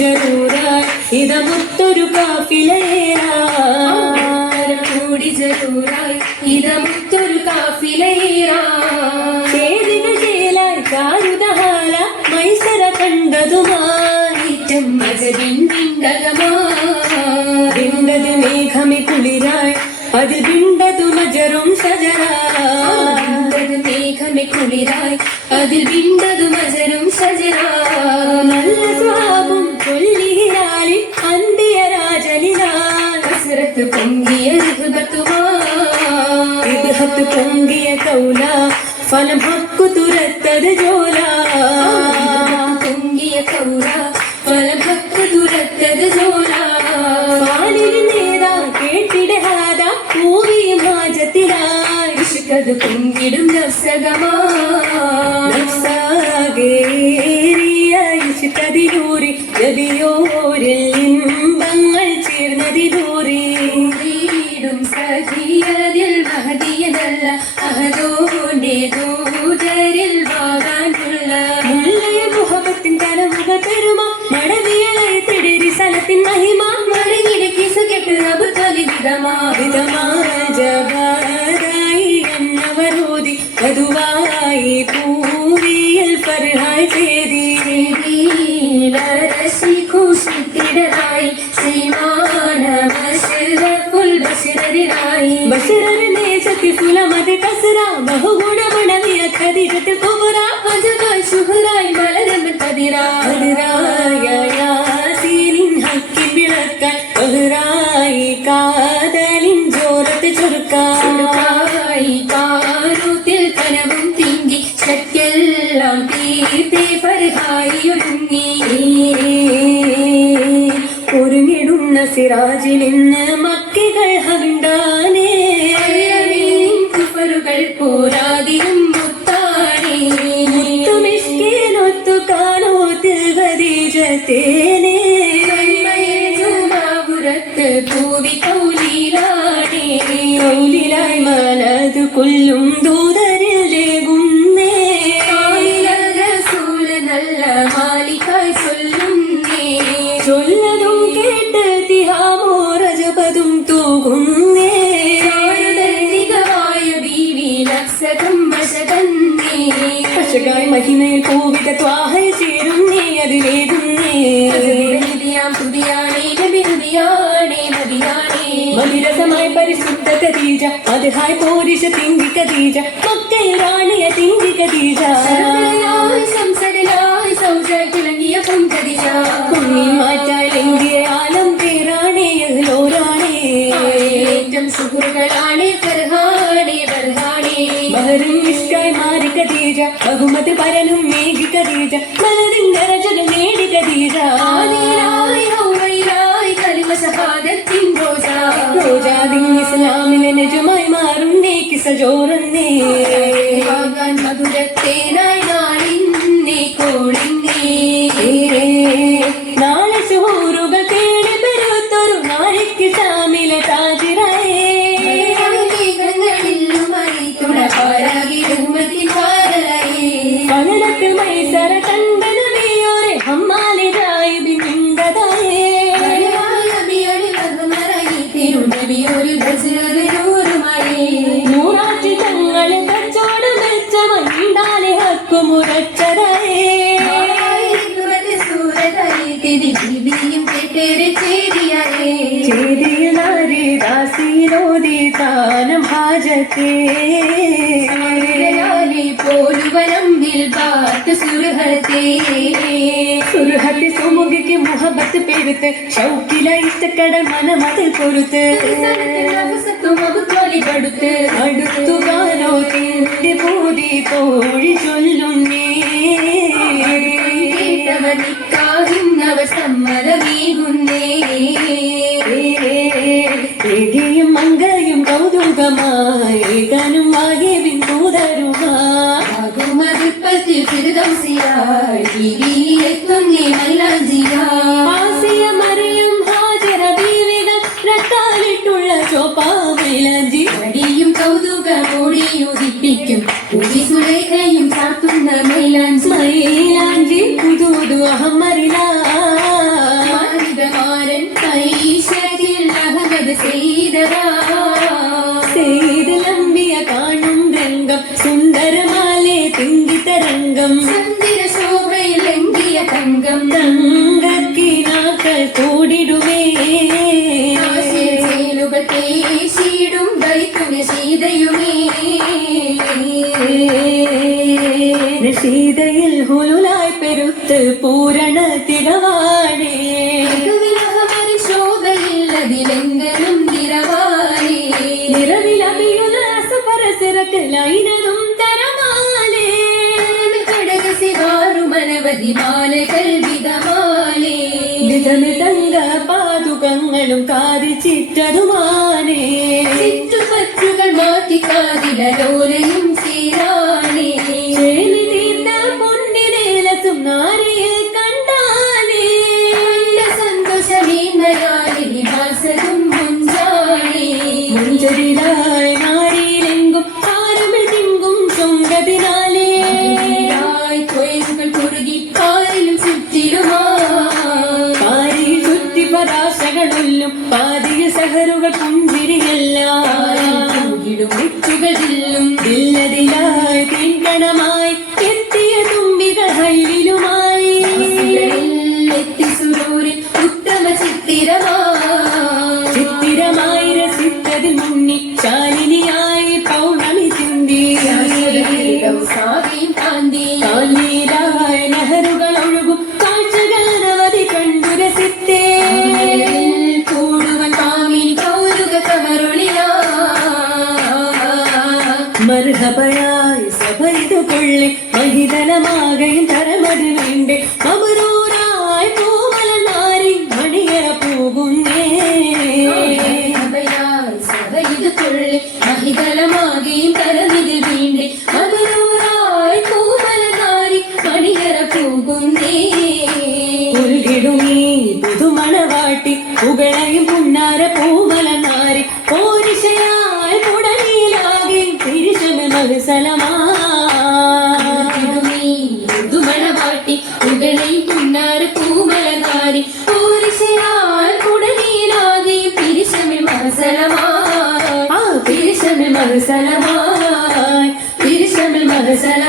ജറൂറായി ഇതമുത്തൊരു കാഫിലേറാ കൂടി ജറൂറായി ഇതമുത്തൊരു കാഫിലേറാ ചേരികൾ ചേലായി ചാരുതഹാല മൈസര കണ്ടതുമാറ്റം വിണ്ടത് മേഘമി കുളിരായി അതിൽ വിണ്ടതു മജറും സജറാ മേഘമി കുളിരായി അതിൽ വിണ്ടതു മജറും സജറാ നല്ല സ്വാപം കൊല്ലിഹിരാലി അന്തിയ രാജലിനാൽ കസരത്ത് പൊങ്കിയ ഇദ്ഹത്ത് പൊങ്കിയ കൗല ഫലം ഹക്കു തുരത്തത് ജോല പൊങ്കിയ കൗല ഫലം ഹക്കു തുരത്തത് ജോല വാലിന് നേതാ കേട്ടിടഹാദ പൂവിയും ഹാജത്തിലായി ഇഷ്കത് പൊങ്കിടും നഫ്സകമാ നഫ്സാകേറിയ ഇഷ്കതിലൂറി നബിയോരിൽ ഇമ്പങ്ങൾ ചേർന്നതിലൂറി വീടും സഖിയതിൽ മഹദിയനല്ല അഹദോന്റെ ദൂതരിൽ വാങ്ങാനുള്ള മുല്ലയ മുഹബത്തിൻ കനവുക പെരുമ മടവിയളെ തിടരി സലത്തിൻ മഹിമ മടങ്ങിടക്കി സുഖെട്ട് അബുത്തലി ജബാരായി എന്നവരോതി വധുവായി പൂവിയിൽ ഫർഹായ് ചെയ്തി ഖുഷിത്തിടലായി ശ്രീമാന ബശറഫുൽ ബശറരിനായി ബശറനെ സതിഫുലമത് കസറ ബഹുഗുണമണവിയ ഖദീജത്തുൽ കുബ്ര അജബായ് ശുഹറായി മലരമൻ കദിറാ അതിരായ യാസീനിൻ ഹക്കിൻ വിളക്കാൻ ബഹ്റായി കാതലിൻ ജോരത്ത് ചുരുക്കായി കാരുത്തിൽ കനവും തിങ്കി ശക്തിയെല്ലാം തീർത്തേ ഫർഹായി ഒരുങ്ങി ഒരുങ്ങിടുന്ന സിറാജിൽ നിന്ന് മക്കികൾ ഹവിണ്ടാനേ കുഫറുകൾ പോരാതിരും മുത്താണേ മുത്തുമിഷ്കേനൊത്തു കാണോത്ത് ഖദീജത്തേനേ പുറത്ത് പൂവി കൗലിലാണേ കൗലിലായി മനത് കൊല്ലും ദൂതരിൽ ലേകുന്നേ റസൂല് നല്ല മാലിക്കായി ചൊല്ലുന്നേ ചൊല്ലതും കേട്ട് തിഹാമോ രജപതും തൂകുന്നേ സാരദർദികമായ ബീവി ലക്സകം വശതന്നേ കശകായി മഹിമയിൽ കോവിത ത്വാഹൽ ചേരുന്നേ അതിലേകുന്നേ പുതിയാണേ നബി ഹൃദിയാണേ മതിയാണേ മതിരസമായ പരിശുദ്ധ ഖദീജ അദ്ഹായ് പോരിഷ തിങ്കി ഖദീജ മക്കയിൽ റാണിയ തിങ്കി ഖദീജ സംസരനായി സൗജായി തിളങ്ങിയ പൊൻകദിജ കുഞ്ഞി മാറ്റാൽ ഇന്ത്യ ആലം പേരാണേ ലോരാണേ ഏറ്റം സുഹൃകളാണേ ഫർഹാണേ ബർഹാണേ ബഹറും ഇഷ്കായി മാറി ഖദീജ ബഹുമതി പരനും മേഘി ഖദീജ മലരിന്റെ രജകൾ നേടി ഖദീജ ആദിലായി ഹൗറയിലായി കലിമ ശഹാദത്തിൻ റോജാദിൻ ഇസ്ലാമിലെ നിജമായി മാറുന്നേ കിസ ജോറുന്നേ ആകാൻ മധുരത്തേനായി നാളിന്നേ കോളിന്നേ നാളെ ശൂറുകൾ തേടി പെരുത്തൊരു നാഴിക്ക് ഷാമിലെ താജിറായേ പലരത്തിൽ മൈസര കണ്ടനമേയോരെ ഹമ്മാലിരായി ബിന്ദതായേ നൂറാറ്റി തങ്ങളെ കച്ചോട് മെച്ചമണ്ടാലെ ഹക്കുമുറച്ചതായേ ചേരിയനാരി ദാസീരോദി താനം ഹാജത്തേ പോലുവരമ്പിൽ പാട്ട് സുരഹത്തേ സുർഹത്തി സുമുഖിക്ക് മുഹബത്ത് പെരുത്ത് ഷൗക്കില ഇഷ്ടക്കടൽ മനമതിൽ പൊരുത്ത് പടുത്ത് അടുത്തു കാലോ തിന്റെ പൂതി തോഴി ചൊല്ലുന്നേ കേട്ടവനിക്കാഹിന്നവർ സമ്മതമേകുന്നേ ഏകിയും മങ്കയും കൗതുകമായി ഗനും വാഗേവിൻ തൂതരുമാകുമതിപ്പത്തിൽ ഫിർദൗസിയായി ജീവിയെത്തുന്നേ മൈലാഞ്ചിയായി മറിയും ഹാജറ ബീവികൾ രത്താലിട്ടുള്ള ചോപ്പാമൈലാഞ്ചി അടിയും കൗതുകമോടിയുദിപ്പിക്കും പുതി സുലേഖയും ചാർത്തുന്ന മൈലാഞ്ചി മൈലാഞ്ചി പുതുതു അഹമ്മറില തങ്കക്കിനാക്കൾ കൂടിടുമേ ചേലുകൾ പേശിടും വൈത്തുണി സീതയുമേ സീതയിൽ ഹുലുലായി പെരുത്ത് പൂരണ തിടവാടേ വിരഹമരി ശോഭയില്ലതിലെന്തലും നിറവാനേ നിറവിലറിയുന്ന പരസിറക്കലൈനതും തരമാലേ കടകസിവാറുമനവധി മാലകൾ വിധമാലേ വിധമിതങ്ക പാതുകങ്ങളും കാതി ചിറ്റതുമാനേ ചുറ്റുപറ്റുകൾ മാറ്റി കാതിലോലയും ചേരാനേ ചേലി തീർത്ത പൊന്നിനേലസും നാരിയിൽ കണ്ടാനേ സന്തോഷമീന്നയാലി വാസതും മുഞ്ചാനേ മുഞ്ചരിലായി നാരിയിലെങ്കും ആരമിൽ തിങ്കും ചുങ്കതിനാലേ കൊയലുകൾ കുറുകി പാരിലും ചുറ്റിലുമാ പാരിയിൽ ചുറ്റി പരാശകളുള്ളും പാതിയിൽ സഹറുകൾ പുഞ്ചിരിയെല്ലാം വിട്ടുകളിലും ദില്ലതിലായി തിങ്കണമായി എത്തിയ തുമ്പികൾ ഹൈവിലുമായി എത്തിസുരൂരിൽ ഉത്തമ ചിത്തിരമായി രസിത്തതിൽ മുന്നി ശാലിനിയായി പൗർണമി ചിന്തി സാവിയും കാന്തി കാഞ്ഞിലായി നെഹറുകൾ ഒഴുകും കാഴ്ചകൾ അനവധി കണ്ടു രസിത്തേ കൂടുവൻ കാമിനി കൗതുക കമറുളിയാ മർഹബയായി സഭയിതു കൊള്ളി മഹിതലമാകയും തരമത് വേണ്ടേ മബറൂരായി പൂമല നാരി മണിയറ പോകുന്നേ മഹിതലമാകെയും തരമിതിൽ വീണ്ടേ മധുരൂരായി പൂമലനാരി മണിയറ പോകുന്നേ ഉൾകിടുമീ പുതുമണവാട്ടി പുകളയും പുന്നാര പൂമല നാരി പോരിശയായി പുടലിയിലാകെ തിരിശമ മഹസലമാ മണവാട്ടി ഉകളയും പുന്നാര പൂമലനാരി പോരിശയാൽ കുടലിയിലാകെ പിരിശമിൽ മഹസലമായി തിരിശമ മഹസലമായി തിരിശമ മഹസല